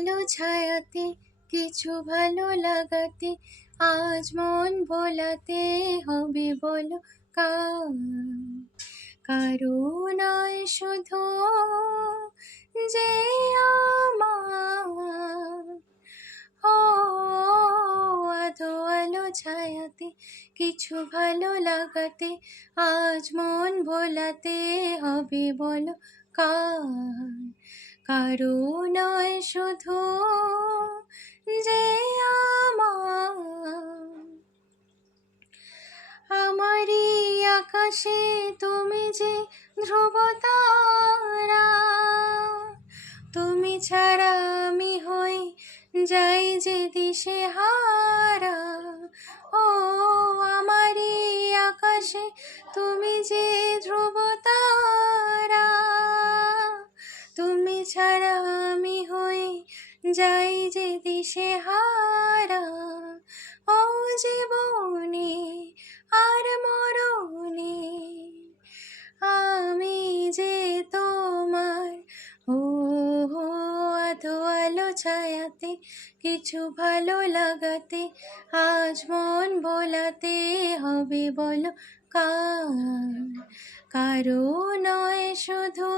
আলো ছায়াতে কিছু ভালো লাগাতে আজ মন ভোলাতে হবে বলো কার। কারো নয় শুধু যে আমার, ও আধো আলো ছায়াতে কিছু ভালো লাগাতে আজ মন ভোলাতে হবে বলো কার। কারো নয় শুধু যে আমার। আমারই আকাশে তুমি যে ধ্রুব তারা, তুমি ছাড়া আমি হই যাই যে দিশে হারা। ও আমারই আকাশে তুমি যে ধ্রুব তারা, তুমি ছাড়া আমি হই যাই যে দিশে হারা। ও জীবনে আর মরণে আমি যে তোমার। ও আধো আলো ছায়াতে কিছু ভালো লাগাতে আজ মন ভোলাতে হবে বলো কার। কারো নয় শুধু